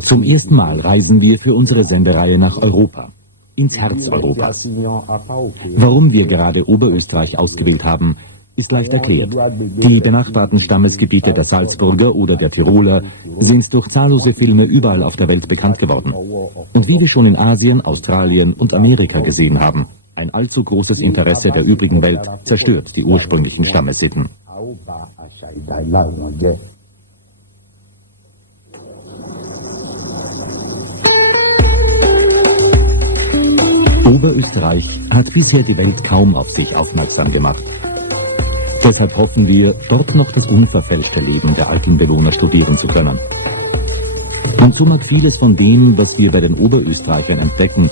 Zum ersten Mal reisen wir für unsere Sendereihe nach Europa, ins Herz Europas. Warum wir gerade Oberösterreich ausgewählt haben, ist leicht erklärt. Die benachbarten Stammesgebiete der Salzburger oder der Tiroler sind durch zahllose Filme überall auf der Welt bekannt geworden. Und wie wir schon in Asien, Australien und Amerika gesehen haben, ein allzu großes Interesse der übrigen Welt zerstört die ursprünglichen Stammessitten. Oberösterreich hat bisher die Welt kaum auf sich aufmerksam gemacht. Deshalb hoffen wir, dort noch das unverfälschte Leben der alten Bewohner studieren zu können. Und so mag vieles von dem, was wir bei den Oberösterreichern entdecken,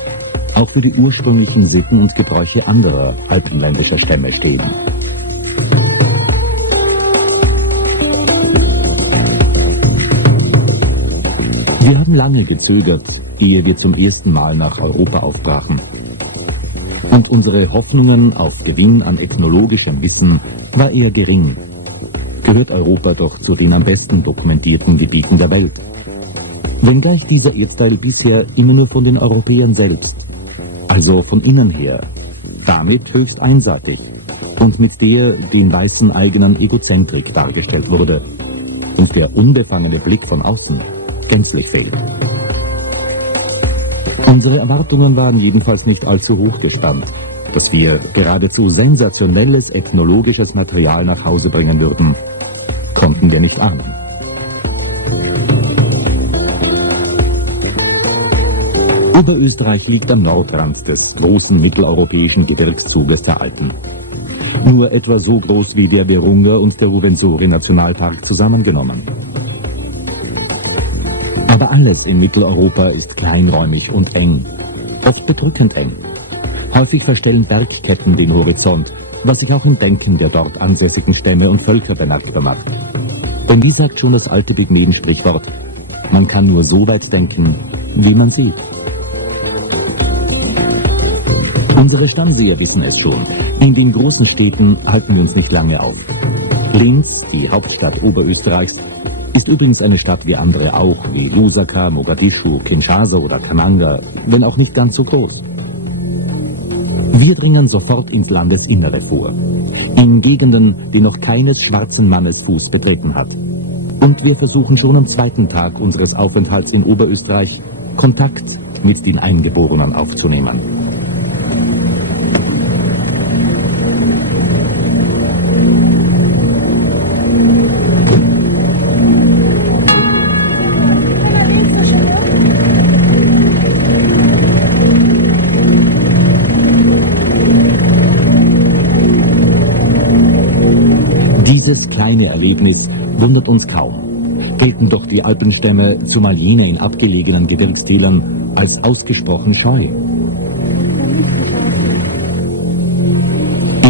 auch für die ursprünglichen Sitten und Gebräuche anderer alpenländischer Stämme stehen. Wir haben lange gezögert, ehe wir zum ersten Mal nach Europa aufbrachen. Und unsere Hoffnungen auf Gewinn an ethnologischem Wissen war eher gering. Gehört Europa doch zu den am besten dokumentierten Gebieten der Welt. Wenngleich dieser Erdteil bisher immer nur von den Europäern selbst, also von innen her, damit höchst einseitig und mit der den Weißen eigenen Egozentrik dargestellt wurde und der unbefangene Blick von außen gänzlich fehlt. Unsere Erwartungen waren jedenfalls nicht allzu hoch gespannt, dass wir geradezu sensationelles ethnologisches Material nach Hause bringen würden, konnten wir nicht ahnen. Oberösterreich liegt am Nordrand des großen mitteleuropäischen Gebirgszuges der Alpen. Nur etwa so groß wie der Virunga und der Rwenzori-Nationalpark zusammengenommen. Aber alles in Mitteleuropa ist kleinräumig und eng, oft bedrückend eng. Häufig verstellen Bergketten den Horizont, was sich auch im Denken der dort ansässigen Stämme und Völker bemerkbar macht. Denn wie sagt schon das alte Pygmäen-Sprichwort, man kann nur so weit denken, wie man sieht. Unsere Stammseher wissen es schon, in den großen Städten halten wir uns nicht lange auf. Linz, die Hauptstadt Oberösterreichs, ist übrigens eine Stadt wie andere auch, wie Lusaka, Mogadischu, Kinshasa oder Kananga, wenn auch nicht ganz so groß. Wir dringen sofort ins Landesinnere vor, in Gegenden, die noch keines schwarzen Mannes Fuß betreten hat. Und wir versuchen schon am zweiten Tag unseres Aufenthalts in Oberösterreich, Kontakt mit den Eingeborenen aufzunehmen. Dieses kleine Erlebnis wundert uns kaum, gelten doch die Alpenstämme, zumal jene in abgelegenen Gebirgstälern, als ausgesprochen scheu.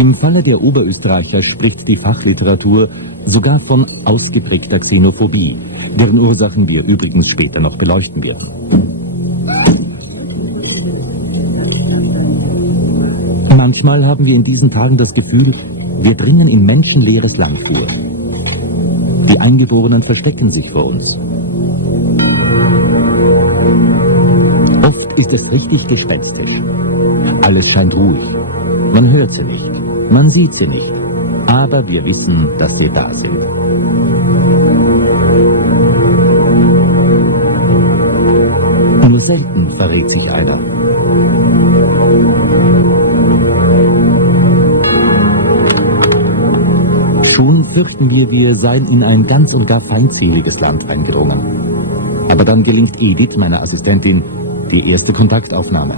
Im Falle der Oberösterreicher spricht die Fachliteratur sogar von ausgeprägter Xenophobie, deren Ursachen wir übrigens später noch beleuchten werden. Manchmal haben wir in diesen Tagen das Gefühl, wir dringen in menschenleeres Land vor. Die Eingeborenen verstecken sich vor uns. Oft ist es richtig gespenstisch. Alles scheint ruhig. Man hört sie nicht, man sieht sie nicht, aber wir wissen, dass sie da sind. Nur selten verrät sich einer. Schon fürchten wir seien in ein ganz und gar feindseliges Land eingedrungen. Aber dann gelingt Edith, meiner Assistentin, die erste Kontaktaufnahme.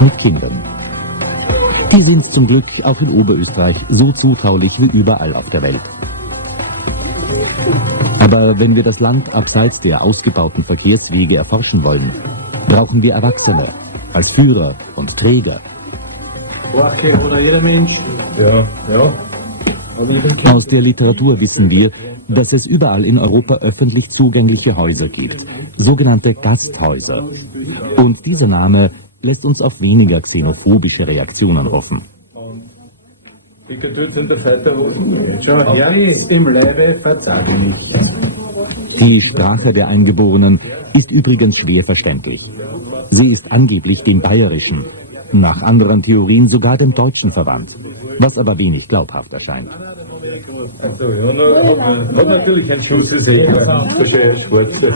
Mit Kindern. Die sind zum Glück auch in Oberösterreich so zutraulich wie überall auf der Welt. Aber wenn wir das Land abseits der ausgebauten Verkehrswege erforschen wollen, brauchen wir Erwachsene als Führer und Träger. Oder jeder Mensch. Ja. Aus der Literatur wissen wir, dass es überall in Europa öffentlich zugängliche Häuser gibt, sogenannte Gasthäuser. Und dieser Name lässt uns auf weniger xenophobische Reaktionen hoffen. Schau her, im Leibe verzage nicht. Die Sprache der Eingeborenen ist übrigens schwer verständlich. Sie ist angeblich dem Bayerischen, nach anderen Theorien sogar dem Deutschen verwandt, was aber wenig glaubhaft erscheint. Also, hat natürlich ein Schutz gesehen, der Schwarze.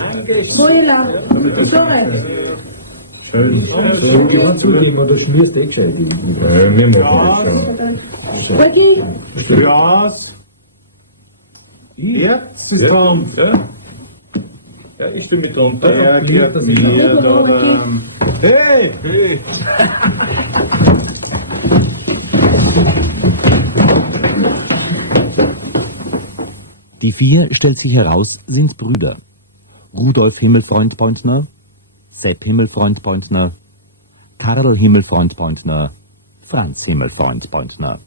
Schön. So, geh mal zu dem, oder schmierst du gescheit? Wir machen das schon. Glas. Ja, es ist dran. Ja, ich bin mit dran. Ja, gib mir. Hey, hey. Die vier, stellt sich heraus, sind Brüder. Rudolf Himmelfreund-Pointner, Sepp Himmelfreund-Pointner, Karl Himmelfreund-Pointner, Franz Himmelfreund-Pointner.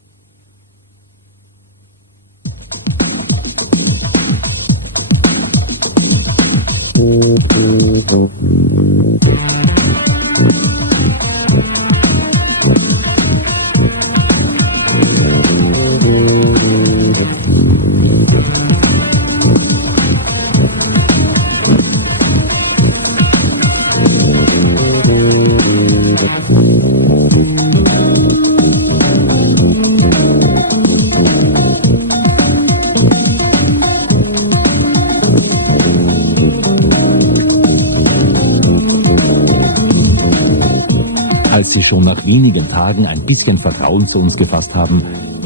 Als sie schon nach wenigen Tagen ein bisschen Vertrauen zu uns gefasst haben,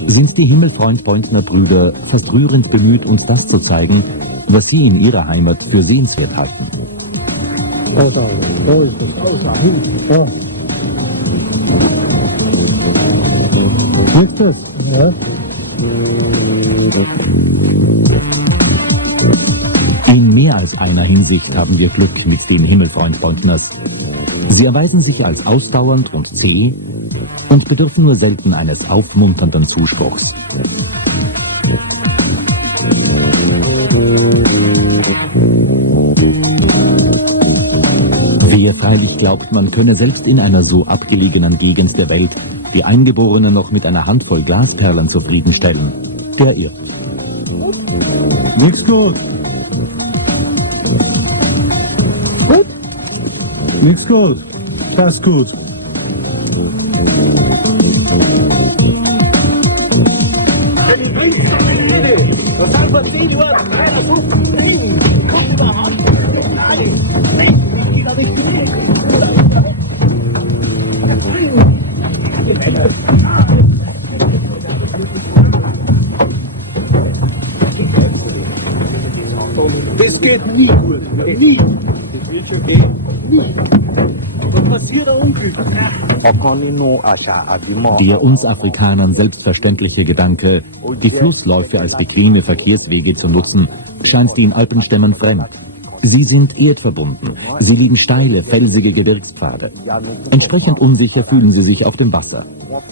sind die Himmelfreund-Pointner Brüder fast rührend bemüht, uns das zu zeigen, was sie in ihrer Heimat für sehenswert halten. Ist das? Ja. In mehr als einer Hinsicht haben wir Glück mit den Himmelfreund-Pointners. Sie erweisen sich als ausdauernd und zäh und bedürfen nur selten eines aufmunternden Zuspruchs. Wer freilich glaubt, man könne selbst in einer so abgelegenen Gegend der Welt die Eingeborenen noch mit einer Handvoll Glasperlen zufriedenstellen, der irrt. Nichts los. Gut. Nichts los. Passt gut. Es geht nie gut. Nie. Was passiert da unten? Der uns Afrikanern selbstverständliche Gedanke, die Flussläufe als bequeme Verkehrswege zu nutzen, scheint den Alpenstämmen fremd. Sie sind erdverbunden, sie liegen steile, felsige Gebirgspfade. Entsprechend unsicher fühlen sie sich auf dem Wasser.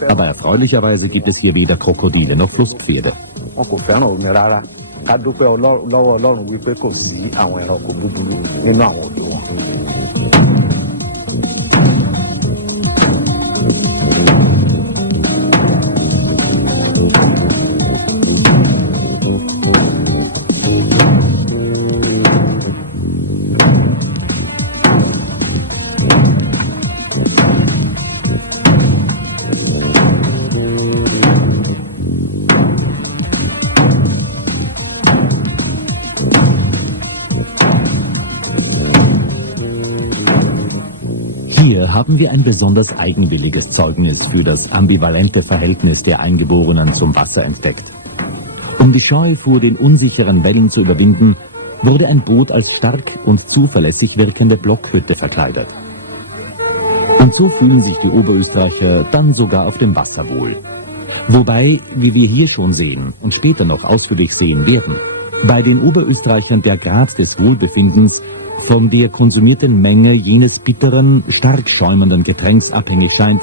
Aber erfreulicherweise gibt es hier weder Krokodile noch Flusspferde. Hier haben wir ein besonders eigenwilliges Zeugnis für das ambivalente Verhältnis der Eingeborenen zum Wasser entdeckt. Um die Scheu vor den unsicheren Wellen zu überwinden, wurde ein Boot als stark und zuverlässig wirkende Blockhütte verkleidet. Und so fühlen sich die Oberösterreicher dann sogar auf dem Wasser wohl. Wobei, wie wir hier schon sehen und später noch ausführlich sehen werden, bei den Oberösterreichern der Grad des Wohlbefindens von der konsumierten Menge jenes bitteren, stark schäumenden Getränks abhängig scheint,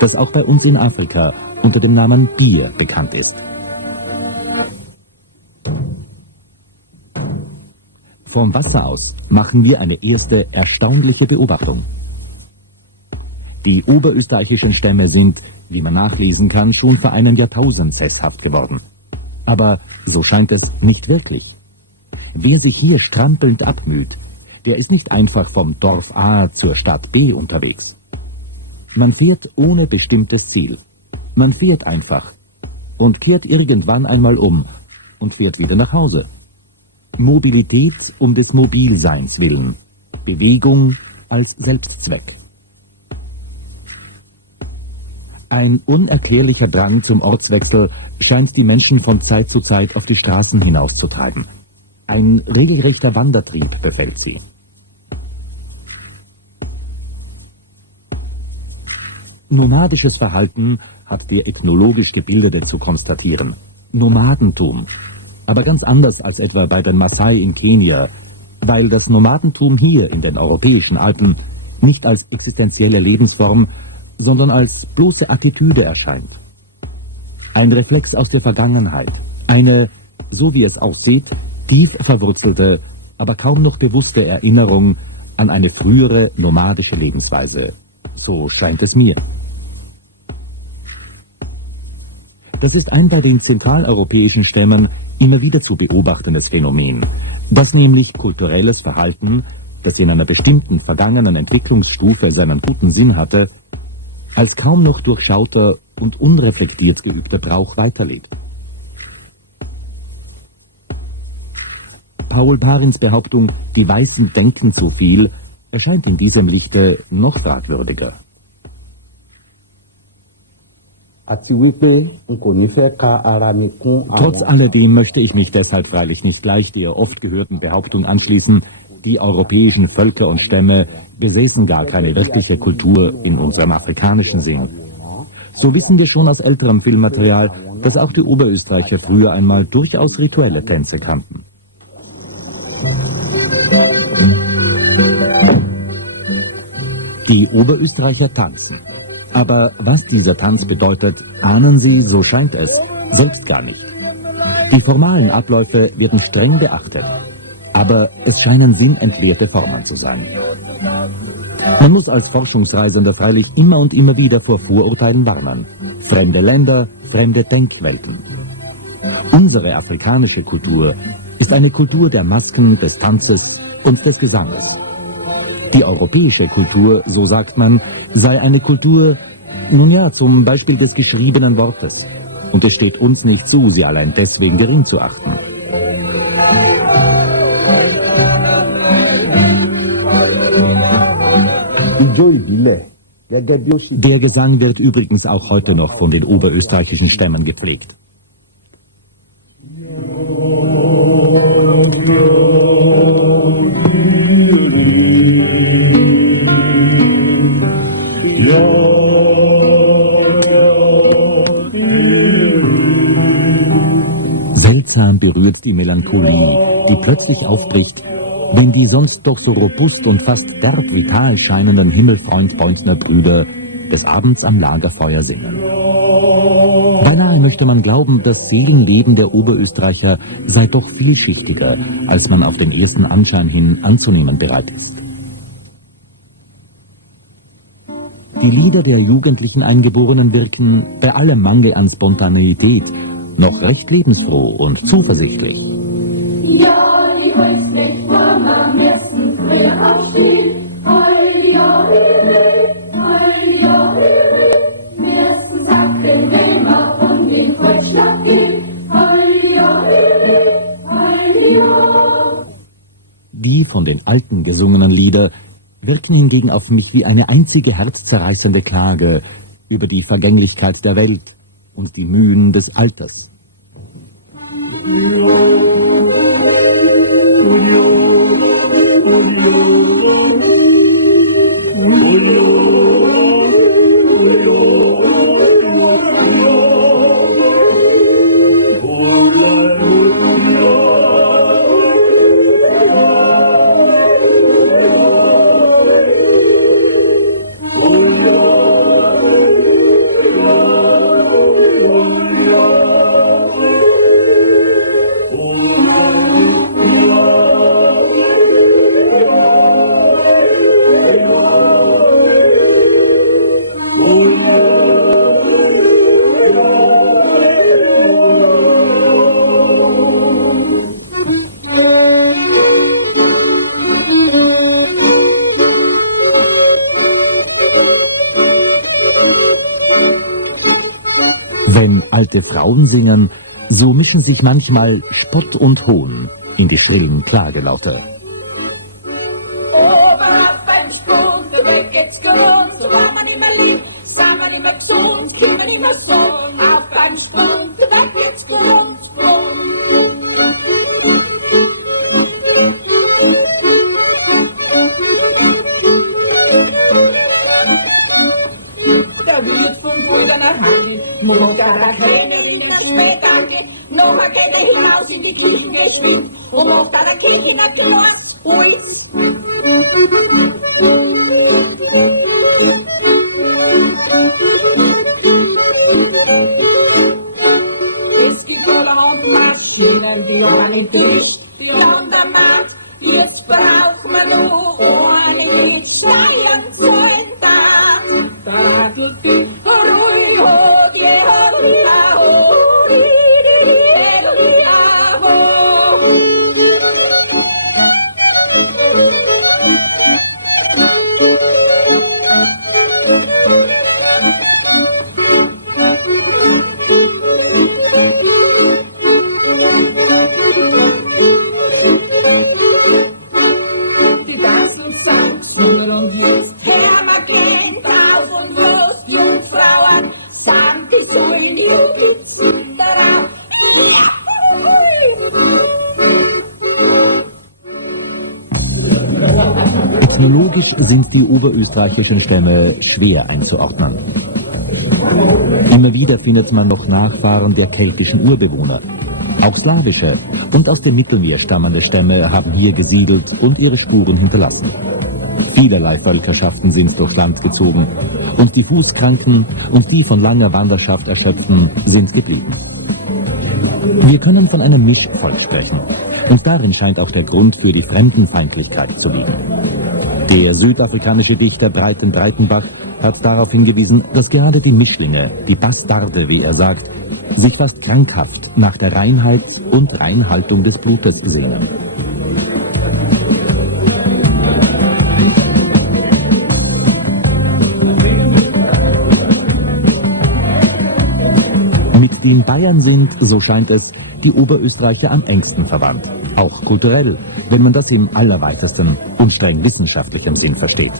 das auch bei uns in Afrika unter dem Namen Bier bekannt ist. Vom Wasser aus machen wir eine erste erstaunliche Beobachtung. Die oberösterreichischen Stämme sind, wie man nachlesen kann, schon vor einem Jahrtausend sesshaft geworden. Aber so scheint es nicht wirklich. Wer sich hier strampelnd abmüht, der ist nicht einfach vom Dorf A zur Stadt B unterwegs. Man fährt ohne bestimmtes Ziel. Man fährt einfach und kehrt irgendwann einmal um und fährt wieder nach Hause. Mobilität um des Mobilseins willen. Bewegung als Selbstzweck. Ein unerklärlicher Drang zum Ortswechsel scheint die Menschen von Zeit zu Zeit auf die Straßen hinauszutreiben. Ein regelrechter Wandertrieb befällt sie. Nomadisches Verhalten hat der ethnologisch Gebildete zu konstatieren. Nomadentum. Aber ganz anders als etwa bei den Maasai in Kenia, weil das Nomadentum hier in den europäischen Alpen nicht als existenzielle Lebensform, sondern als bloße Attitüde erscheint. Ein Reflex aus der Vergangenheit, eine, so wie es aussieht, tief verwurzelte, aber kaum noch bewusste Erinnerung an eine frühere nomadische Lebensweise. So scheint es mir. Das ist ein bei den zentraleuropäischen Stämmen immer wieder zu beobachtendes Phänomen, dass nämlich kulturelles Verhalten, das in einer bestimmten vergangenen Entwicklungsstufe seinen guten Sinn hatte, als kaum noch durchschauter und unreflektiert geübter Brauch weiterlebt. Paul Parins Behauptung, die Weißen denken zu viel, erscheint in diesem Lichte noch fragwürdiger. Trotz alledem möchte ich mich deshalb freilich nicht gleich der oft gehörten Behauptung anschließen, die europäischen Völker und Stämme besäßen gar keine wirkliche Kultur in unserem afrikanischen Sinn. So wissen wir schon aus älterem Filmmaterial, dass auch die Oberösterreicher früher einmal durchaus rituelle Tänze kannten. Die Oberösterreicher tanzen. Aber was dieser Tanz bedeutet, ahnen sie, so scheint es, selbst gar nicht. Die formalen Abläufe werden streng beachtet, aber es scheinen sinnentleerte Formen zu sein. Man muss als Forschungsreisender freilich immer und immer wieder vor Vorurteilen warnen. Fremde Länder, fremde Denkwelten. Unsere afrikanische Kultur ist eine Kultur der Masken, des Tanzes und des Gesanges. Die europäische Kultur, so sagt man, sei eine Kultur, nun ja, zum Beispiel des geschriebenen Wortes. Und es steht uns nicht zu, sie allein deswegen gering zu achten. Der Gesang wird übrigens auch heute noch von den oberösterreichischen Stämmen gepflegt. Seltsam berührt die Melancholie, die plötzlich aufbricht, wenn die sonst doch so robust und fast derb vital scheinenden Himmelfreund-Beutner Brüder des Abends am Lagerfeuer singen. Beinahe möchte man glauben, das Seelenleben der Oberösterreicher sei doch vielschichtiger, als man auf den ersten Anschein hin anzunehmen bereit ist. Die Lieder der jugendlichen Eingeborenen wirken, bei allem Mangel an Spontaneität, noch recht lebensfroh und zuversichtlich. Ja, ich weiß nicht, wann am ersten Früh aufsteht. Ja, im ersten Sack den Helmer und den Kreuzschlag geht. Ja. Die von den Alten gesungenen Lieder wirken hingegen auf mich wie eine einzige herzzerreißende Klage über die Vergänglichkeit der Welt und die Mühen des Alters. Oh alte Frauen singen, so mischen sich manchmal Spott und Hohn in die schrillen Klagelaute. Oberhalb beim Sprung, weg geht's gerund, so war man immer lieb, sah man immer gesund, Kinder immer so, auf beim Sprung, weg geht's gerund, Der Wirt vom Brüder nach Hause, Mutter der Krämerin, der Spättage, noch geht er hinaus in die Kirche geschwind, und noch bei der Kirche nach Glas, Uis. Es gibt Maschinen, die alle Tisch, die Landermarkt, jetzt braucht man nur eine Schleier zu entfernen. Da radelt die Rui, ho, die Horia, ho, die ganzen Samsungen und jetzt Hermagen, drauf und los, Jungfrauen, samt die so in die Hützen darauf. Ethnologisch sind die oberösterreichischen Stämme schwer einzuordnen. Immer wieder findet man noch Nachfahren der keltischen Urbewohner. Auch slawische und aus dem Mittelmeer stammende Stämme haben hier gesiedelt und ihre Spuren hinterlassen. Vielerlei Völkerschaften sind durchs Land gezogen und die Fußkranken und die von langer Wanderschaft Erschöpften sind geblieben. Wir können von einem Mischvolk sprechen und darin scheint auch der Grund für die Fremdenfeindlichkeit zu liegen. Der südafrikanische Dichter Breitenbach hat darauf hingewiesen, dass gerade die Mischlinge, die Bastarde, wie er sagt, sich fast krankhaft nach der Reinheit und Reinhaltung des Blutes sehnen. Mit den Bayern sind, so scheint es, die Oberösterreicher am engsten verwandt. Auch kulturell, wenn man das im allerweitesten und streng wissenschaftlichen Sinn versteht.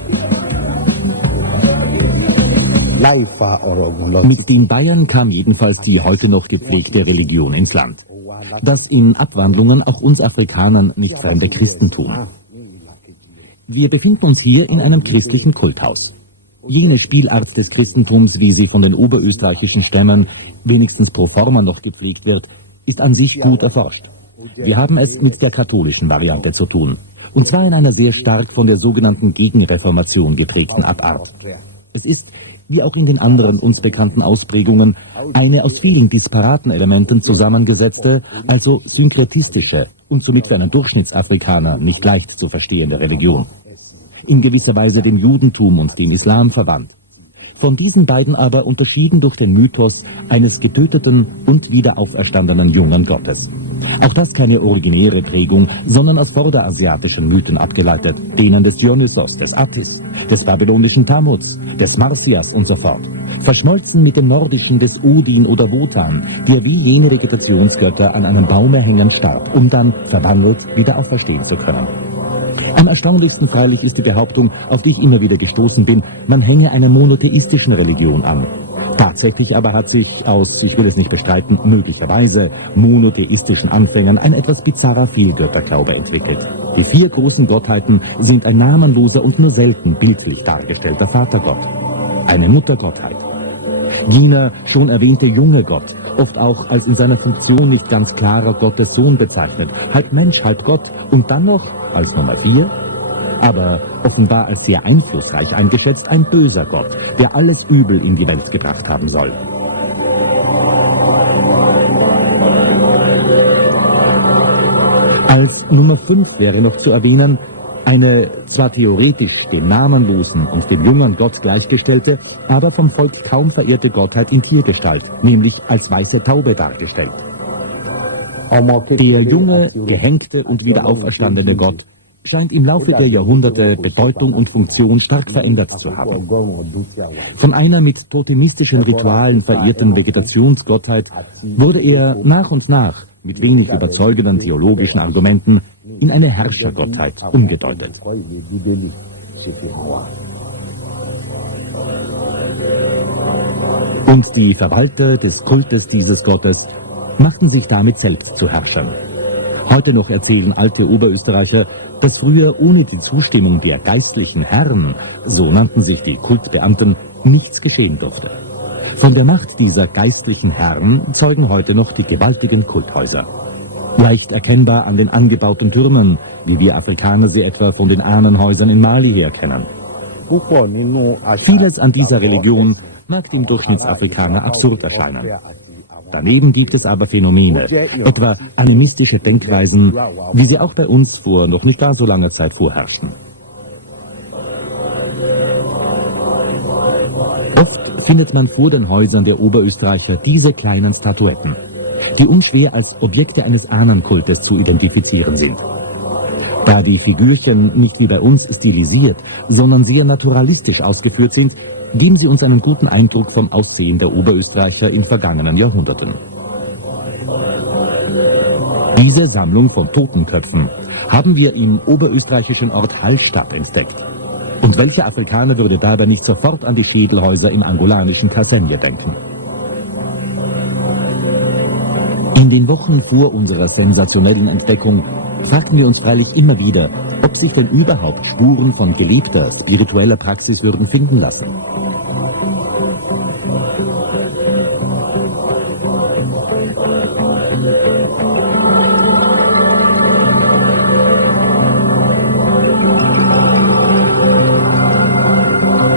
Mit den Bayern kam jedenfalls die heute noch gepflegte Religion ins Land. Das in Abwandlungen auch uns Afrikanern nicht fremde Christentum. Wir befinden uns hier in einem christlichen Kulthaus. Jene Spielart des Christentums, wie sie von den oberösterreichischen Stämmen wenigstens pro forma noch gepflegt wird, ist an sich gut erforscht. Wir haben es mit der katholischen Variante zu tun, und zwar in einer sehr stark von der sogenannten Gegenreformation geprägten Abart. Es ist, wie auch in den anderen uns bekannten Ausprägungen, eine aus vielen disparaten Elementen zusammengesetzte, also synkretistische und somit für einen Durchschnittsafrikaner nicht leicht zu verstehende Religion. In gewisser Weise dem Judentum und dem Islam verwandt. Von diesen beiden aber unterschieden durch den Mythos eines getöteten und wieder auferstandenen jungen Gottes. Auch das keine originäre Prägung, sondern aus vorderasiatischen Mythen abgeleitet, denen des Dionysos, des Attis, des babylonischen Tammuz, des Marsyas und so fort. Verschmolzen mit dem nordischen des Odin oder Wotan, der wie jene Vegetationsgötter an einem Baume hängend starb, um dann verwandelt wieder auferstehen zu können. Am erstaunlichsten freilich ist die Behauptung, auf die ich immer wieder gestoßen bin, man hänge einer monotheistischen Religion an. Tatsächlich aber hat sich aus, ich will es nicht bestreiten, möglicherweise monotheistischen Anfängen ein etwas bizarrer Vielgötterglaube entwickelt. Die 4 großen Gottheiten sind ein namenloser und nur selten bildlich dargestellter Vatergott, eine Muttergottheit, jener schon erwähnte junge Gott, oft auch als in seiner Funktion nicht ganz klarer Gottes Sohn bezeichnet, halb Mensch, halb Gott, und dann noch als Nummer 4, aber offenbar als sehr einflussreich eingeschätzt, ein böser Gott, der alles Übel in die Welt gebracht haben soll. Als Nummer 5 wäre noch zu erwähnen, eine zwar theoretisch dem namenlosen und dem jungen Gott gleichgestellte, aber vom Volk kaum verehrte Gottheit in Tiergestalt, nämlich als weiße Taube dargestellt. Der junge, gehängte und wieder auferstandene Gott scheint im Laufe der Jahrhunderte Bedeutung und Funktion stark verändert zu haben. Von einer mit totemistischen Ritualen verehrten Vegetationsgottheit wurde er nach und nach mit wenig überzeugenden theologischen Argumenten in eine Herrschergottheit umgedeutet. Und die Verwalter des Kultes dieses Gottes machten sich damit selbst zu Herrschern. Heute noch erzählen alte Oberösterreicher, dass früher ohne die Zustimmung der geistlichen Herren, so nannten sich die Kultbeamten, nichts geschehen durfte. Von der Macht dieser geistlichen Herren zeugen heute noch die gewaltigen Kulthäuser. Leicht erkennbar an den angebauten Türmen, wie wir Afrikaner sie etwa von den Ahnenhäusern in Mali her kennen. Vieles an dieser Religion mag dem Durchschnittsafrikaner absurd erscheinen. Daneben gibt es aber Phänomene, etwa animistische Denkweisen, wie sie auch bei uns vor noch nicht gar so langer Zeit vorherrschten. Oft findet man vor den Häusern der Oberösterreicher diese kleinen Statuetten, die unschwer als Objekte eines Ahnenkultes zu identifizieren sind. Da die Figürchen nicht wie bei uns stilisiert, sondern sehr naturalistisch ausgeführt sind, geben sie uns einen guten Eindruck vom Aussehen der Oberösterreicher in vergangenen Jahrhunderten. Diese Sammlung von Totenköpfen haben wir im oberösterreichischen Ort Hallstatt entdeckt. Und welcher Afrikaner würde dabei nicht sofort an die Schädelhäuser im angolanischen Kasenje denken? In den Wochen vor unserer sensationellen Entdeckung fragten wir uns freilich immer wieder, ob sich denn überhaupt Spuren von gelebter spiritueller Praxis würden finden lassen.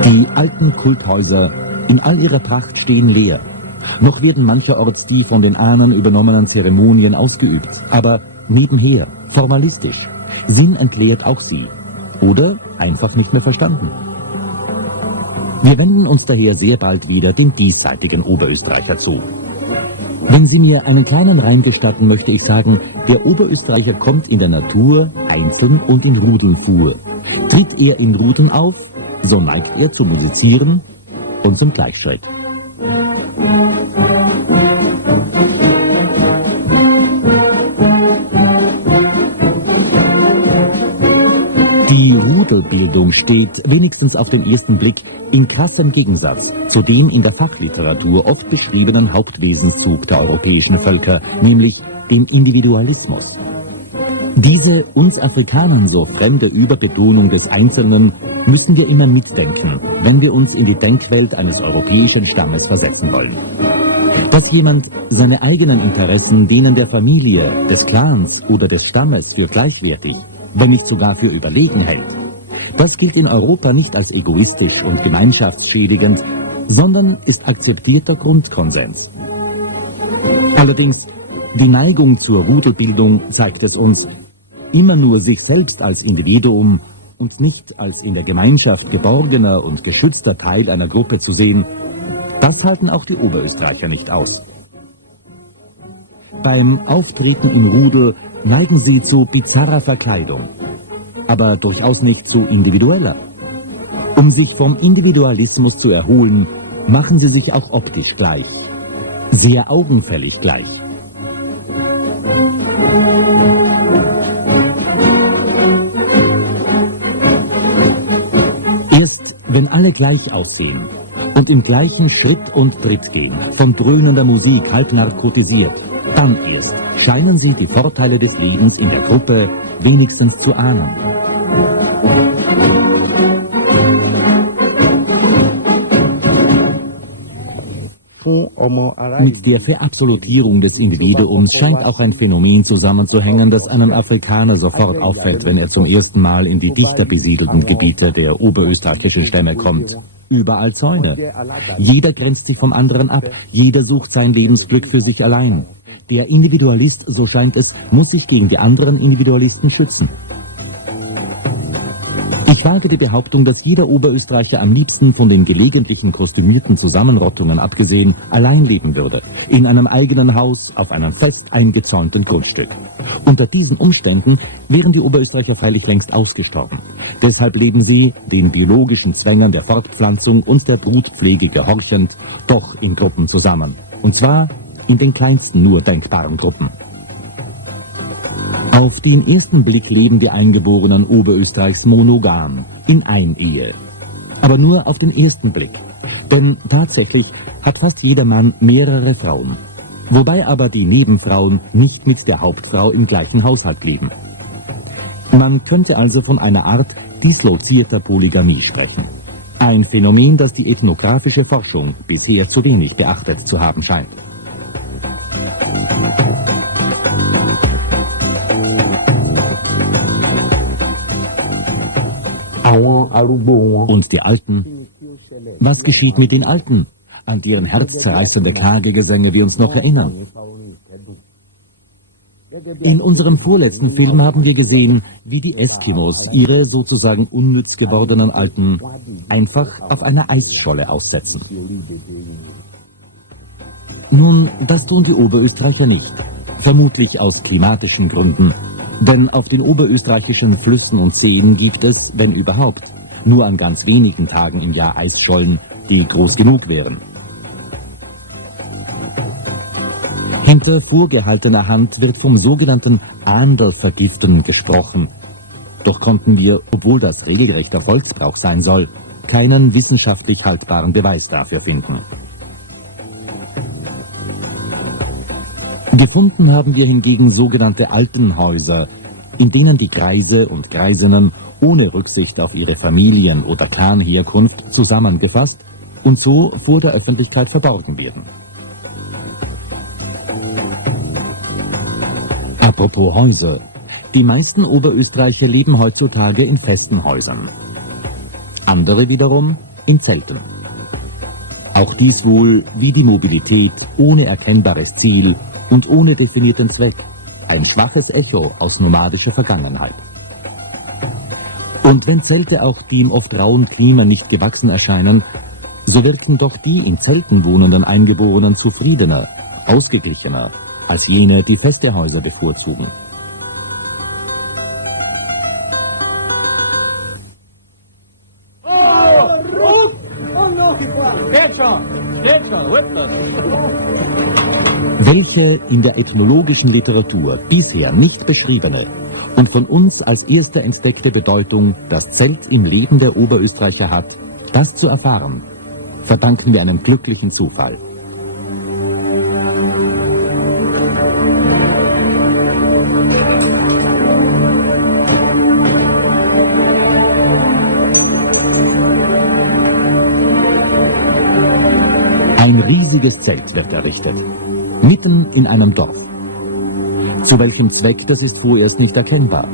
Die alten Kulthäuser in all ihrer Pracht stehen leer. Noch werden mancherorts die von den Ahnen übernommenen Zeremonien ausgeübt, aber nebenher, formalistisch, sinnentleert auch sie oder einfach nicht mehr verstanden. Wir wenden uns daher sehr bald wieder dem diesseitigen Oberösterreicher zu. Wenn Sie mir einen kleinen Reim gestatten, möchte ich sagen, der Oberösterreicher kommt in der Natur einzeln und in Rudeln vor. Tritt er in Rudeln auf, so neigt er zum Musizieren und zum Gleichschritt. Die Rudelbildung steht, wenigstens auf den ersten Blick, in krassem Gegensatz zu dem in der Fachliteratur oft beschriebenen Hauptwesenszug der europäischen Völker, nämlich dem Individualismus. Diese uns Afrikanern so fremde Überbetonung des Einzelnen müssen wir immer mitdenken, wenn wir uns in die Denkwelt eines europäischen Stammes versetzen wollen. Dass jemand seine eigenen Interessen denen der Familie, des Clans oder des Stammes für gleichwertig, wenn nicht sogar für überlegen hält, das gilt in Europa nicht als egoistisch und gemeinschaftsschädigend, sondern ist akzeptierter Grundkonsens. Allerdings, die Neigung zur Rudelbildung zeigt es uns, immer nur sich selbst als Individuum und nicht als in der Gemeinschaft geborgener und geschützter Teil einer Gruppe zu sehen, das halten auch die Oberösterreicher nicht aus. Beim Auftreten im Rudel neigen sie zu bizarrer Verkleidung, aber durchaus nicht zu individueller. Um sich vom Individualismus zu erholen, machen sie sich auch optisch gleich, sehr augenfällig gleich. Erst wenn alle gleich aussehen und im gleichen Schritt und Tritt gehen, von dröhnender Musik halb narkotisiert, dann erst scheinen sie die Vorteile des Lebens in der Gruppe wenigstens zu ahnen. Mit der Verabsolutierung des Individuums scheint auch ein Phänomen zusammenzuhängen, das einem Afrikaner sofort auffällt, wenn er zum ersten Mal in die dichter besiedelten Gebiete der oberösterreichischen Stämme kommt. Überall Zäune. Jeder grenzt sich vom anderen ab, jeder sucht sein Lebensglück für sich allein. Der Individualist, so scheint es, muss sich gegen die anderen Individualisten schützen. Ich Ich wage die Behauptung, dass jeder Oberösterreicher am liebsten von den gelegentlichen kostümierten Zusammenrottungen abgesehen allein leben würde, in einem eigenen Haus auf einem fest eingezäunten Grundstück. Unter diesen Umständen wären die Oberösterreicher freilich längst ausgestorben. Deshalb leben sie, den biologischen Zwängen der Fortpflanzung und der Brutpflege gehorchend, doch in Gruppen zusammen. Und zwar in den kleinsten nur denkbaren Gruppen. Auf den ersten Blick leben die Eingeborenen Oberösterreichs monogam, in Einehe. Aber nur auf den ersten Blick. Denn tatsächlich hat fast jeder Mann mehrere Frauen. Wobei aber die Nebenfrauen nicht mit der Hauptfrau im gleichen Haushalt leben. Man könnte also von einer Art dislozierter Polygamie sprechen. Ein Phänomen, das die ethnografische Forschung bisher zu wenig beachtet zu haben scheint. Und die Alten? Was geschieht mit den Alten, an deren herzzerreißende Klagegesänge wir uns noch erinnern? In unserem vorletzten Film haben wir gesehen, wie die Eskimos ihre sozusagen unnütz gewordenen Alten einfach auf einer Eisscholle aussetzen. Nun, das tun die Oberösterreicher nicht, vermutlich aus klimatischen Gründen. Denn auf den oberösterreichischen Flüssen und Seen gibt es, wenn überhaupt, nur an ganz wenigen Tagen im Jahr Eisschollen, die groß genug wären. Hinter vorgehaltener Hand wird vom sogenannten Andervergiften gesprochen. Doch konnten wir, obwohl das regelrechter Volksbrauch sein soll, keinen wissenschaftlich haltbaren Beweis dafür finden. Gefunden haben wir hingegen sogenannte Altenhäuser, in denen die Greise und Greisinnen ohne Rücksicht auf ihre Familien- oder Clanherkunft zusammengefasst und so vor der Öffentlichkeit verborgen werden. Apropos Häuser. Die meisten Oberösterreicher leben heutzutage in festen Häusern. Andere wiederum in Zelten. Auch dies wohl, wie die Mobilität, ohne erkennbares Ziel und ohne definierten Zweck, ein schwaches Echo aus nomadischer Vergangenheit. Und wenn Zelte auch dem oft rauen Klima nicht gewachsen erscheinen, so wirken doch die in Zelten wohnenden Eingeborenen zufriedener, ausgeglichener, als jene, die feste Häuser bevorzugen. Welche in der ethnologischen Literatur bisher nicht beschriebene und von uns als erste entdeckte Bedeutung das Zelt im Leben der Oberösterreicher hat, das zu erfahren, verdanken wir einem glücklichen Zufall. Ein riesiges Zelt wird errichtet, mitten in einem Dorf. Zu welchem Zweck, das ist vorerst nicht erkennbar.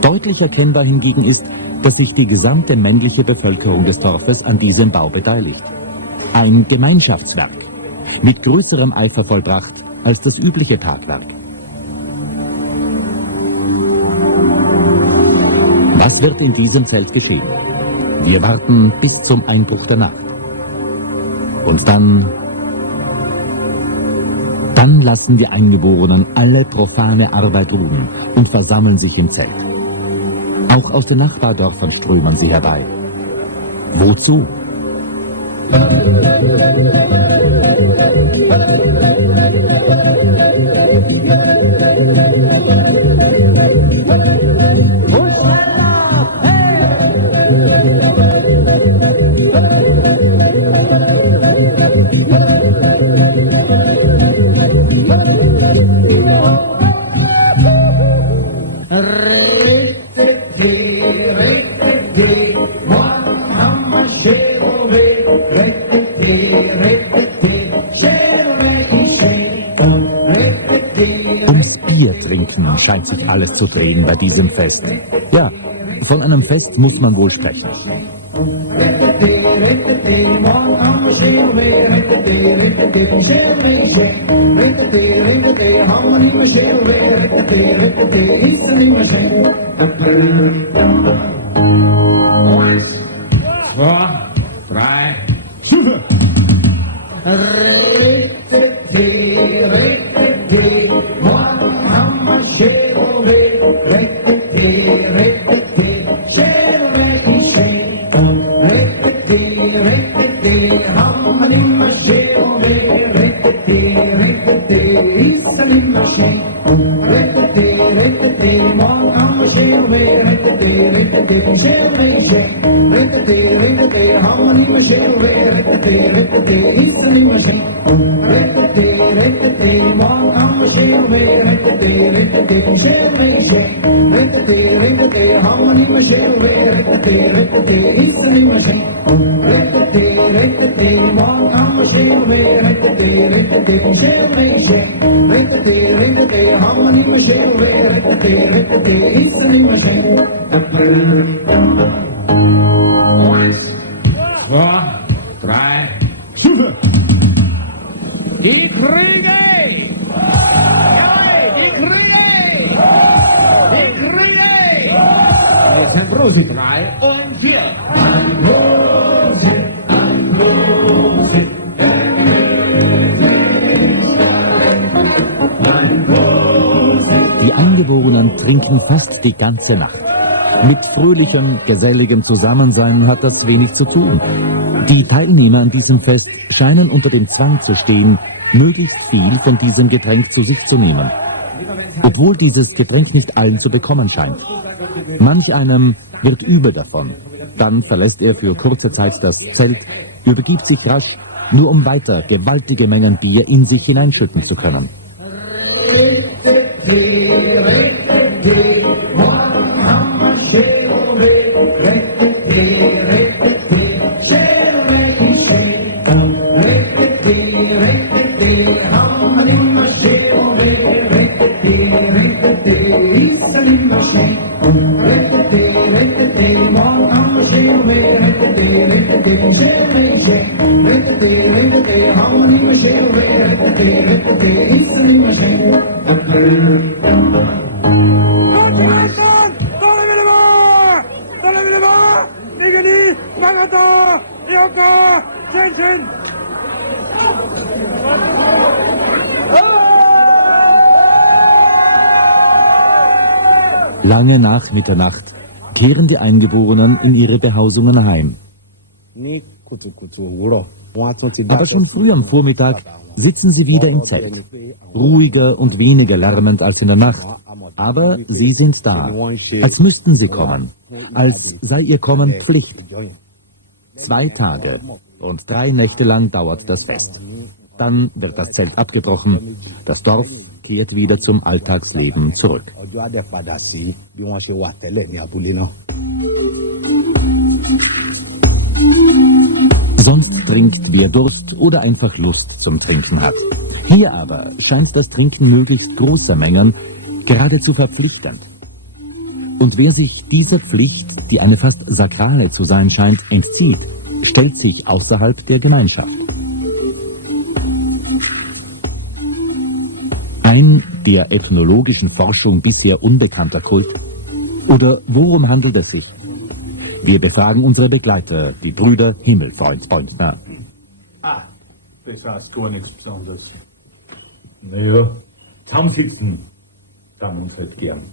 Deutlich erkennbar hingegen ist, dass sich die gesamte männliche Bevölkerung des Dorfes an diesem Bau beteiligt. Ein Gemeinschaftswerk, mit größerem Eifer vollbracht als das übliche Tatwerk. Was wird in diesem Zelt geschehen? Wir warten bis zum Einbruch der Nacht. Und dann lassen die Eingeborenen alle profane Arbeit ruhen und versammeln sich im Zelt. Auch aus den Nachbardörfern strömen sie herbei. Wozu? Ums Bier trinken scheint sich alles zu drehen bei diesem Fest. Ja, von einem Fest muss man wohl sprechen. 2, 3, super! Morgen haben wir Chevrolet, Chevrolet ist schön. Haben wir immer Chevrolet, ist er immer schön. Morgen haben wir Chevrolet, Chevrolet ist schön. Haben wir immer Chevrolet, ist er immer schön. Morgen haben wir Chevrolet, Chevrolet ist schön. Haben wir immer Chevrolet, ist er immer schön. Morgen haben wir Chevrolet, Chevrolet ist schön. Haben wir immer Chevrolet, ist er immer schön. 1, 2, 3, super! Die Krüge! Die Krüge! Die Krüge! Das ist ein Prosit. 3 und 4. Ein Prosit, ein Prosit. Ein Prosit. Die Eingeborenen trinken fast die ganze Nacht. Mit fröhlichem, geselligem Zusammensein hat das wenig zu tun. Die Teilnehmer an diesem Fest scheinen unter dem Zwang zu stehen, möglichst viel von diesem Getränk zu sich zu nehmen. Obwohl dieses Getränk nicht allen zu bekommen scheint. Manch einem wird übel davon. Dann verlässt er für kurze Zeit das Zelt, übergibt sich rasch, nur um weiter gewaltige Mengen Bier in sich hineinschütten zu können. Lange nach Mitternacht kehren die Eingeborenen in ihre Behausungen heim. Aber schon früh am Vormittag sitzen sie wieder im Zelt. Ruhiger und weniger lärmend als in der Nacht. Aber sie sind da, als müssten sie kommen, als sei ihr Kommen Pflicht. 2 Tage und 3 Nächte lang dauert das Fest. Dann wird das Zelt abgebrochen, das Dorf kehrt wieder zum Alltagsleben zurück. Sonst trinkt, wer Durst oder einfach Lust zum Trinken hat. Hier aber scheint das Trinken möglichst großer Mengen geradezu verpflichtend. Und wer sich dieser Pflicht, die eine fast sakrale zu sein scheint, entzieht, stellt sich außerhalb der Gemeinschaft. Ein der ethnologischen Forschung bisher unbekannter Kult? Oder worum handelt es sich? Wir befragen unsere Begleiter, die Brüder Himmelfreundspointner. Das heißt gar nichts Besonderes. Naja, zusammensitzen, dann uns halt gern.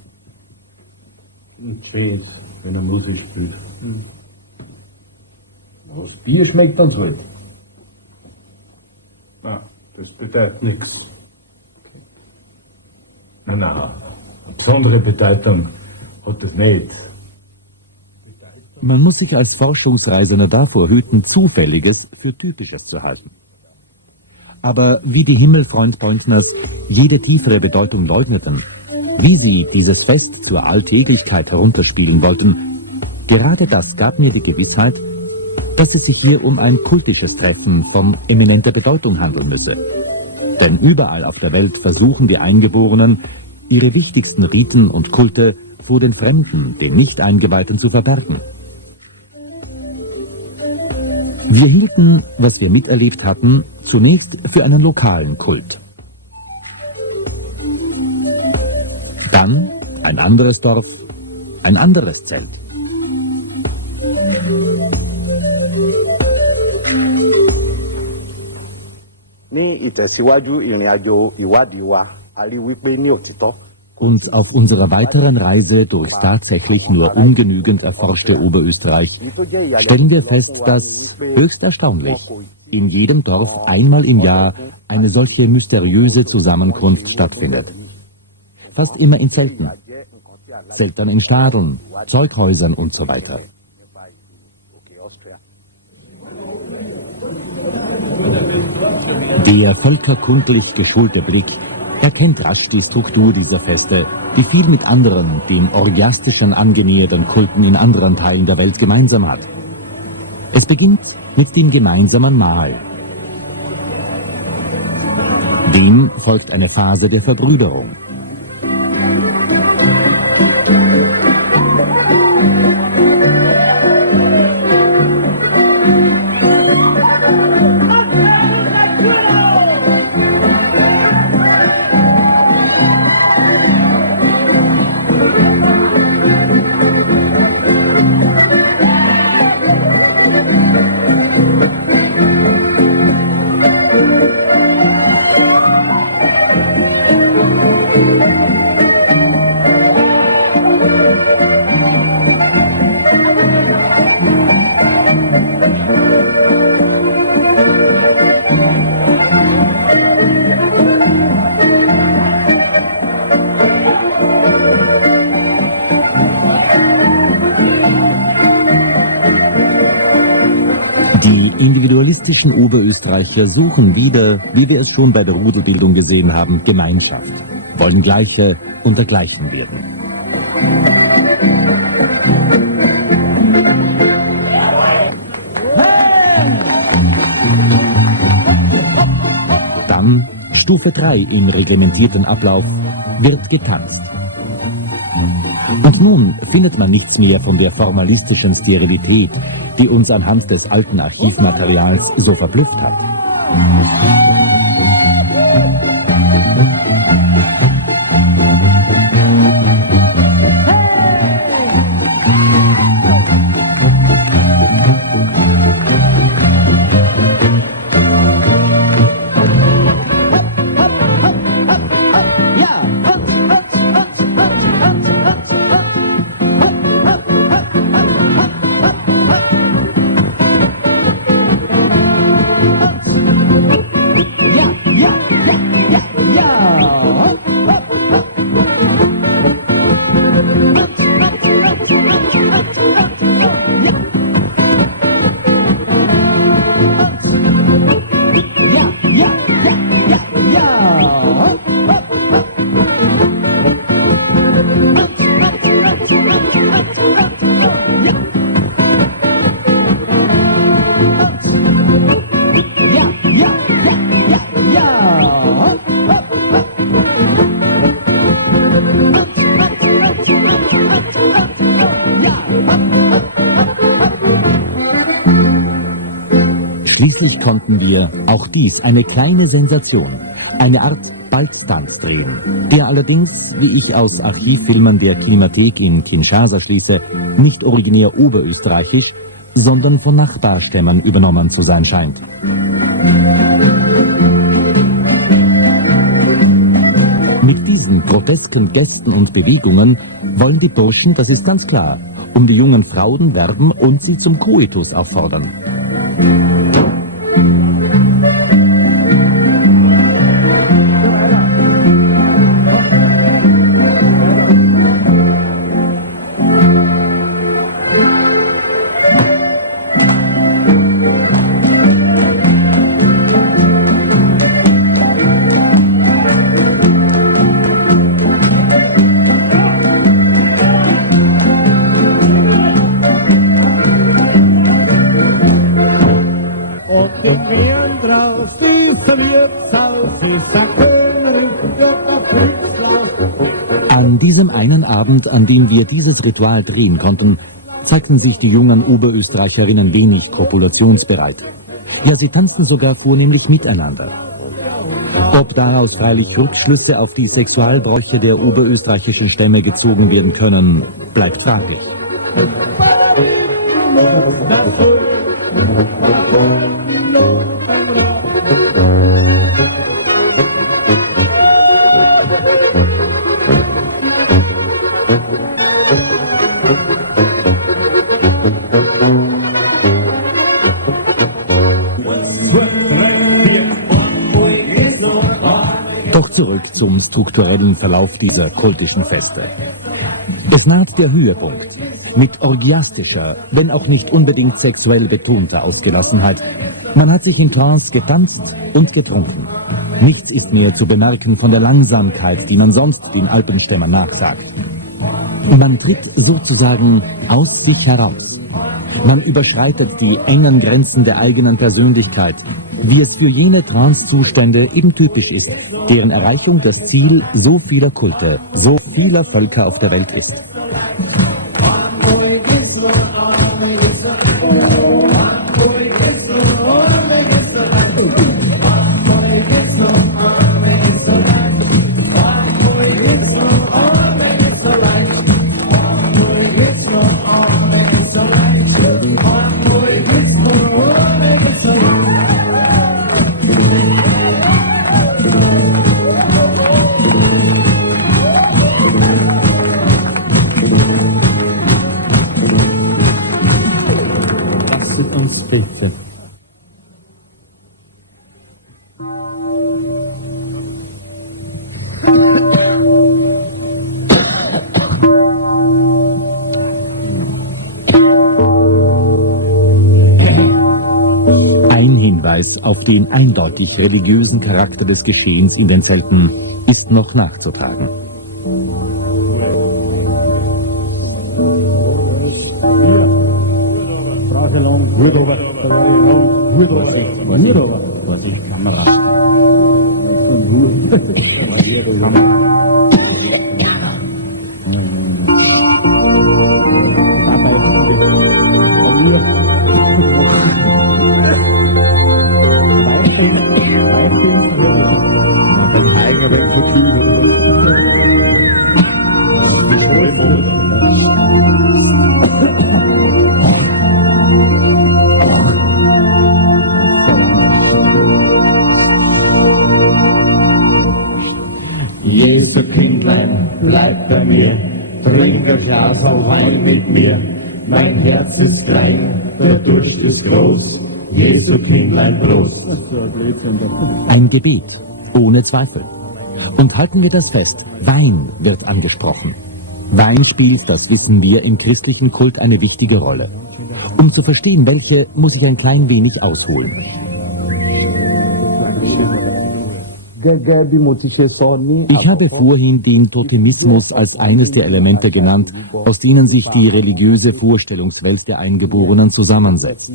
Und steht, wenn er Musik spielt. Das Bier schmeckt uns halt. Das bedeutet nichts. Nein, eine besondere Bedeutung hat das nicht. Man muss sich als Forschungsreisender davor hüten, Zufälliges für Typisches zu halten. Aber wie die Himmelfreundspointners jede tiefere Bedeutung leugneten, wie sie dieses Fest zur Alltäglichkeit herunterspielen wollten, gerade das gab mir die Gewissheit, dass es sich hier um ein kultisches Treffen von eminenter Bedeutung handeln müsse. Denn überall auf der Welt versuchen die Eingeborenen, ihre wichtigsten Riten und Kulte vor den Fremden, den Nicht-Eingeweihten zu verbergen. Wir hielten, was wir miterlebt hatten, zunächst für einen lokalen Kult. Dann ein anderes Dorf, ein anderes Zelt. Ní ìtẹ̀síwájú ìrìn àjò ìwádìí wa, a rí wípé ní òtítọ́. Und auf unserer weiteren Reise durch tatsächlich nur ungenügend erforschte Oberösterreich stellen wir fest, dass, höchst erstaunlich, in jedem Dorf einmal im Jahr eine solche mysteriöse Zusammenkunft stattfindet. Fast immer in Zelten. Zeltern in Stadeln, Zeughäusern und so weiter. Der völkerkundlich geschulte Blick erkennt rasch die Struktur dieser Feste, die viel mit anderen, den orgiastischen angenäherten Kulten in anderen Teilen der Welt gemeinsam hat. Es beginnt mit dem gemeinsamen Mahl. Dem folgt eine Phase der Verbrüderung. Individualistischen Oberösterreicher suchen wieder, wie wir es schon bei der Rudelbildung gesehen haben, Gemeinschaft, wollen Gleiche unter Gleichen werden. Dann, Stufe 3 im reglementierten Ablauf, wird getanzt. Und nun findet man nichts mehr von der formalistischen Sterilität, die uns anhand des alten Archivmaterials so verblüfft hat. Schließlich konnten wir, auch dies eine kleine Sensation, eine Art Balztanz drehen, der allerdings, wie ich aus Archivfilmen der Klimathek in Kinshasa schließe, nicht originär oberösterreichisch, sondern von Nachbarstämmen übernommen zu sein scheint. Mit diesen grotesken Gesten und Bewegungen wollen die Burschen, das ist ganz klar, um die jungen Frauen werben und sie zum Koitus auffordern. An diesem einen Abend, an dem wir dieses Ritual drehen konnten, zeigten sich die jungen Oberösterreicherinnen wenig kopulationsbereit. Ja, sie tanzten sogar vornehmlich miteinander. Ob daraus freilich Rückschlüsse auf die Sexualbräuche der oberösterreichischen Stämme gezogen werden können, bleibt fraglich. strukturellen Verlauf dieser kultischen Feste. Es naht der Höhepunkt mit orgiastischer, wenn auch nicht unbedingt sexuell betonter Ausgelassenheit. Man hat sich in Trance getanzt und getrunken. Nichts ist mehr zu bemerken von der Langsamkeit, die man sonst den Alpenstämmern nachsagt. Man tritt sozusagen aus sich heraus. Man überschreitet die engen Grenzen der eigenen Persönlichkeit, wie es für jene Trance-Zustände eben typisch ist, deren Erreichung das Ziel so vieler Kulte, so vieler Völker auf der Welt ist. Auf den eindeutig religiösen Charakter des Geschehens in den Zelten ist noch nachzutragen. Jesu Kindlein, bleib bei mir, trink ein Glas Wein mit mir. Mein Herz ist klein, der Durst ist groß, Jesu Kindlein, Prost. Ein Gebet, ohne Zweifel. Und halten wir das fest, Wein wird angesprochen. Wein spielt, das wissen wir, im christlichen Kult eine wichtige Rolle. Um zu verstehen, welche, muss ich ein klein wenig ausholen. Ich habe vorhin den Totemismus als eines der Elemente genannt, aus denen sich die religiöse Vorstellungswelt der Eingeborenen zusammensetzt.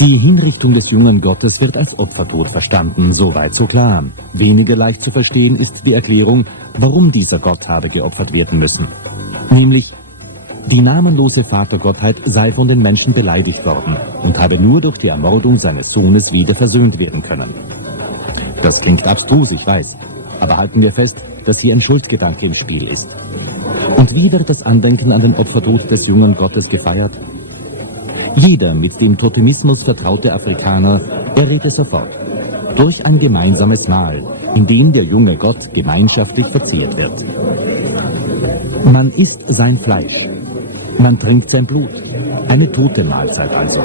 Die Hinrichtung des jungen Gottes wird als Opfertod verstanden, soweit so klar. Weniger leicht zu verstehen ist die Erklärung, warum dieser Gott habe geopfert werden müssen. Nämlich, die namenlose Vatergottheit sei von den Menschen beleidigt worden und habe nur durch die Ermordung seines Sohnes wieder versöhnt werden können. Das klingt abstrus, ich weiß, aber halten wir fest, dass hier ein Schuldgedanke im Spiel ist. Und wie wird das Andenken an den Opfertod des jungen Gottes gefeiert? Jeder mit dem Totemismus vertraute Afrikaner errät es sofort. Durch ein gemeinsames Mahl, in dem der junge Gott gemeinschaftlich verzehrt wird. Man isst sein Fleisch. Man trinkt sein Blut. Eine tote Mahlzeit also.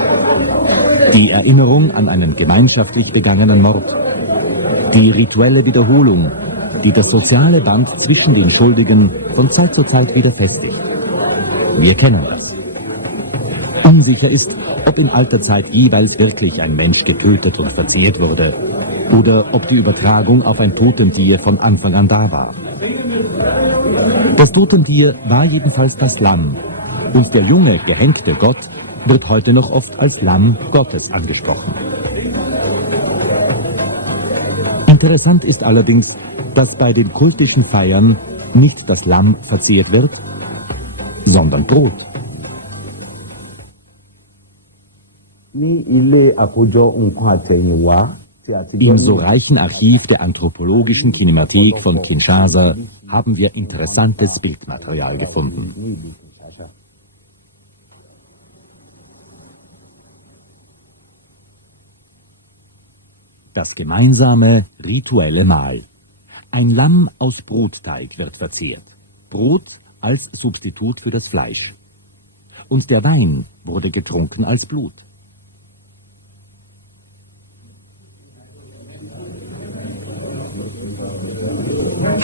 Die Erinnerung an einen gemeinschaftlich begangenen Mord. Die rituelle Wiederholung, die das soziale Band zwischen den Schuldigen von Zeit zu Zeit wieder festigt. Wir kennen das. Unsicher ist, ob in alter Zeit jeweils wirklich ein Mensch getötet und verzehrt wurde oder ob die Übertragung auf ein Totentier von Anfang an da war. Das Totentier war jedenfalls das Lamm und der junge, gehängte Gott wird heute noch oft als Lamm Gottes angesprochen. Interessant ist allerdings, dass bei den kultischen Feiern nicht das Lamm verzehrt wird, sondern Brot. Im so reichen Archiv der anthropologischen Kinemathek von Kinshasa haben wir interessantes Bildmaterial gefunden. Das gemeinsame rituelle Mahl. Ein Lamm aus Brotteig wird verzehrt. Brot als Substitut für das Fleisch. Und der Wein wurde getrunken als Blut.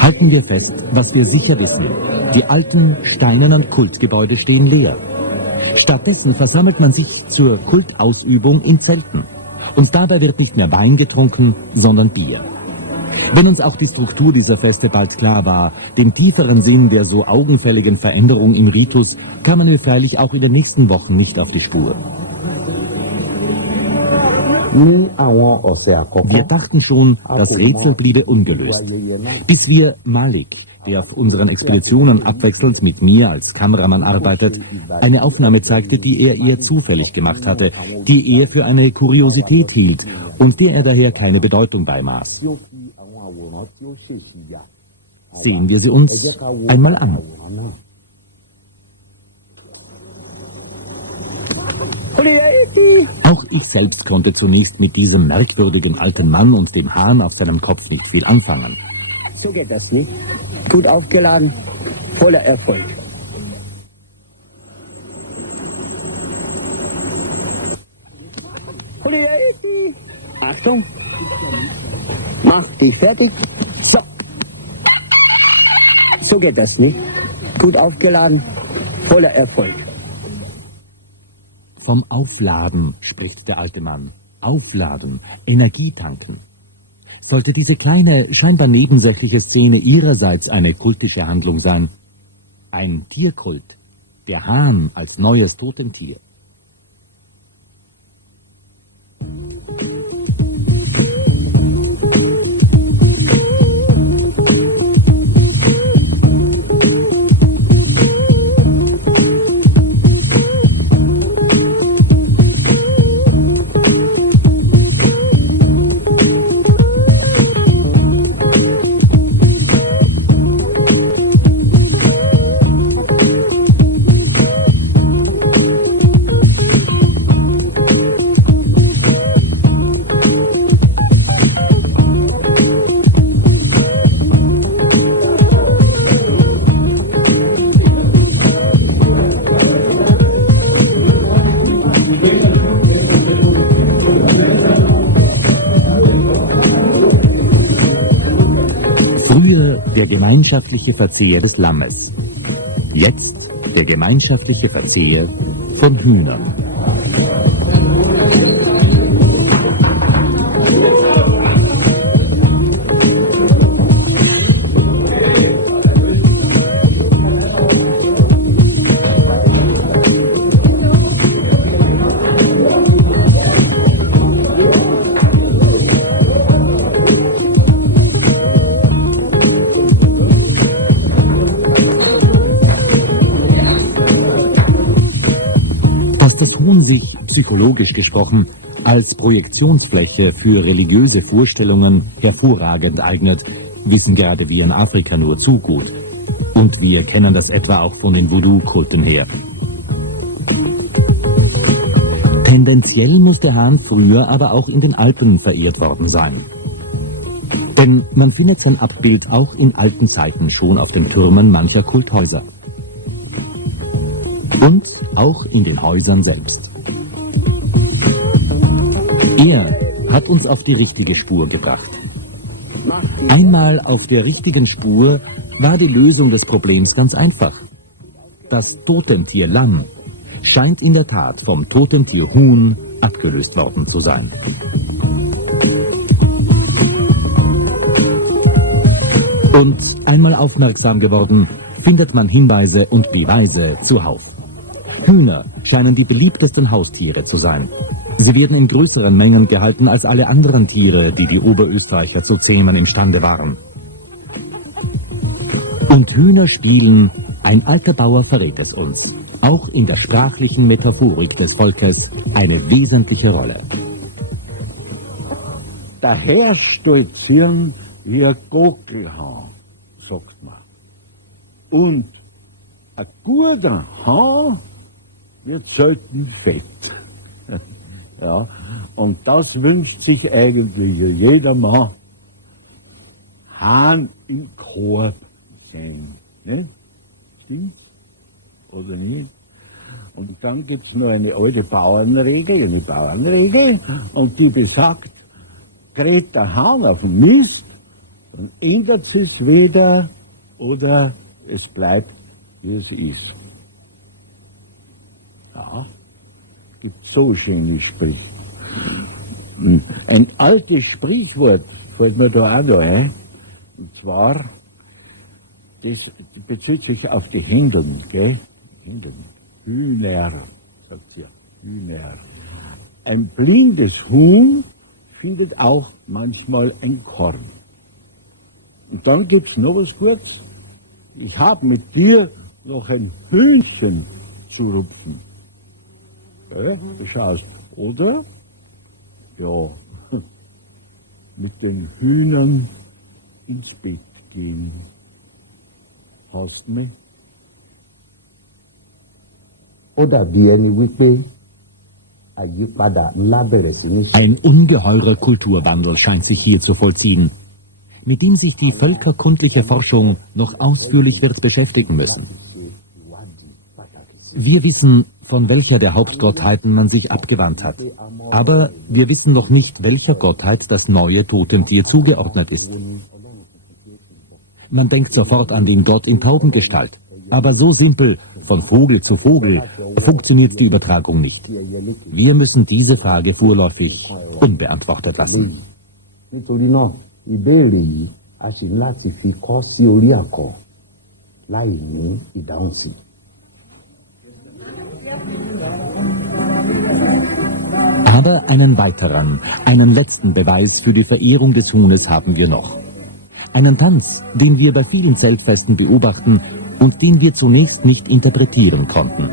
Halten wir fest, was wir sicher wissen. Die alten, steinernen Kultgebäude stehen leer. Stattdessen versammelt man sich zur Kultausübung in Zelten. Und dabei wird nicht mehr Wein getrunken, sondern Bier. Wenn uns auch die Struktur dieser Feste bald klar war, dem tieferen Sinn der so augenfälligen Veränderung im Ritus kamen wir freilich auch in den nächsten Wochen nicht auf die Spur. Wir dachten schon, das Rätsel bliebe ungelöst, bis wir Malik, der auf unseren Expeditionen abwechselnd mit mir als Kameramann arbeitet, eine Aufnahme zeigte, die er eher zufällig gemacht hatte, die er für eine Kuriosität hielt und der er daher keine Bedeutung beimaß. Sehen wir sie uns einmal an. Auch ich selbst konnte zunächst mit diesem merkwürdigen alten Mann und dem Hahn auf seinem Kopf nicht viel anfangen. So geht das nicht. Gut aufgeladen, voller Erfolg. Achtung, mach dich fertig. So. So geht das nicht. Gut aufgeladen, voller Erfolg. Vom Aufladen spricht der alte Mann. Aufladen, Energie tanken. Sollte diese kleine, scheinbar nebensächliche Szene ihrerseits eine kultische Handlung sein? Ein Tierkult, der Hahn als neues Totemtier. Der gemeinschaftliche Verzehr des Lammes. Jetzt der gemeinschaftliche Verzehr von Hühnern. Sich, psychologisch gesprochen, als Projektionsfläche für religiöse Vorstellungen hervorragend eignet, wissen gerade wir in Afrika nur zu gut. Und wir kennen das etwa auch von den Voodoo-Kulten her. Tendenziell muss der Hahn früher aber auch in den Alpen verehrt worden sein. Denn man findet sein Abbild auch in alten Zeiten schon auf den Türmen mancher Kulthäuser. Und auch in den Häusern selbst. Er hat uns auf die richtige Spur gebracht. Einmal auf der richtigen Spur war die Lösung des Problems ganz einfach. Das Totemtier Lamm scheint in der Tat vom Totemtier Huhn abgelöst worden zu sein. Und einmal aufmerksam geworden, findet man Hinweise und Beweise zuhauf. Hühner scheinen die beliebtesten Haustiere zu sein. Sie werden in größeren Mengen gehalten als alle anderen Tiere, die die Oberösterreicher zu zähmen imstande waren. Und Hühner spielen, ein alter Bauer verrät es uns, auch in der sprachlichen Metaphorik des Volkes eine wesentliche Rolle. Daher stolzieren wie ein Gockelhahn, sagt man. Und ein guter Hahn wird selten fett. Ja, und das wünscht sich eigentlich jeder Mann. Hahn im Korb sein. Ne? Stimmt's? Oder nicht? Und dann gibt's noch eine alte Bauernregel, und die besagt, dreht der Hahn auf den Mist, Dann ändert sich wieder oder es bleibt, wie es ist. Ja, gibt so schöne Sprüche. Ein altes Sprichwort fällt mir da auch noch ein. Und zwar, das bezieht sich auf die Händeln, gell? Händeln. Hühner, sagt sie. Hühner. Ein blindes Huhn findet auch manchmal ein Korn. Und dann gibt's noch was Gutes. Ich habe mit dir noch ein Hühnchen zu rupfen. Ja, du schaust, oder? Ja, mit den Hühnern ins Bett gehen. Hast du mich? Ó dàbí ẹni wípé àyípadà ńlá bẹ̀rẹ̀ sí ní ṣe. Ein ungeheurer Kulturwandel scheint sich hier zu vollziehen, mit dem sich die völkerkundliche Forschung noch ausführlich wird beschäftigen müssen. Wir wissen, von welcher der Hauptgottheiten man sich abgewandt hat. Aber wir wissen noch nicht, welcher Gottheit das neue Totentier zugeordnet ist. Man denkt sofort an den Gott in Taubengestalt. Aber so simpel, von Vogel zu Vogel, funktioniert die Übertragung nicht. Wir müssen diese Frage vorläufig unbeantwortet lassen. Nítorí náà, ìbéèrè yìí a ṣì ní láti fi kọ́ sí orí àkọ́ láì ní ìdáhùn sí. Aber einen weiteren, einen letzten Beweis für die Verehrung des Huhnes haben wir noch. Einen Tanz, den wir bei vielen Zeltfesten beobachten und den wir zunächst nicht interpretieren konnten.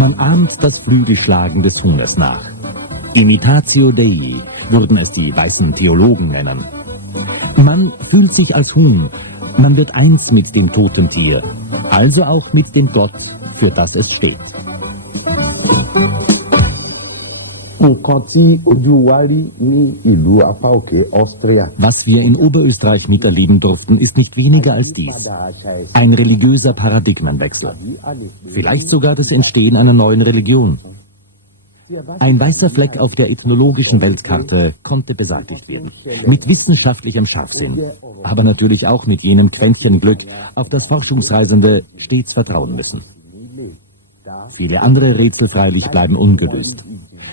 Man ahmt das Flügelschlagen des Huhnes nach. Imitatio Dei würden es die weißen Theologen nennen. Man fühlt sich als Huhn, man wird eins mit dem Totentier, also auch mit dem Gott, für das es steht. Nǹkan tí ojú wa rí ní ìlú apá òkè Austria. Was wir in Oberösterreich miterleben durften, ist nicht weniger als dies. Ein religiöser Paradigmenwechsel. Vielleicht sogar das Entstehen einer neuen Religion. Ein weißer Fleck auf der ethnologischen Weltkarte konnte beseitigt werden. Mit wissenschaftlichem Scharfsinn, aber natürlich auch mit jenem Quäntchen Glück, auf das Forschungsreisende stets vertrauen müssen. Viele andere Rätsel freilich bleiben ungelöst.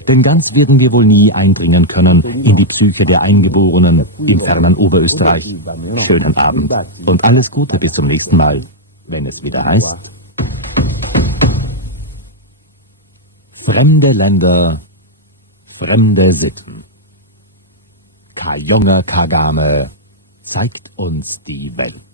Denn ganz werden wir wohl nie eindringen können in die Psyche der Eingeborenen im fernen Oberösterreich. Schönen Abend und alles Gute bis zum nächsten Mal, wenn es wieder heißt: Fremde Länder, fremde Sitten. Ka Junge Kagame zeigt uns die Welt.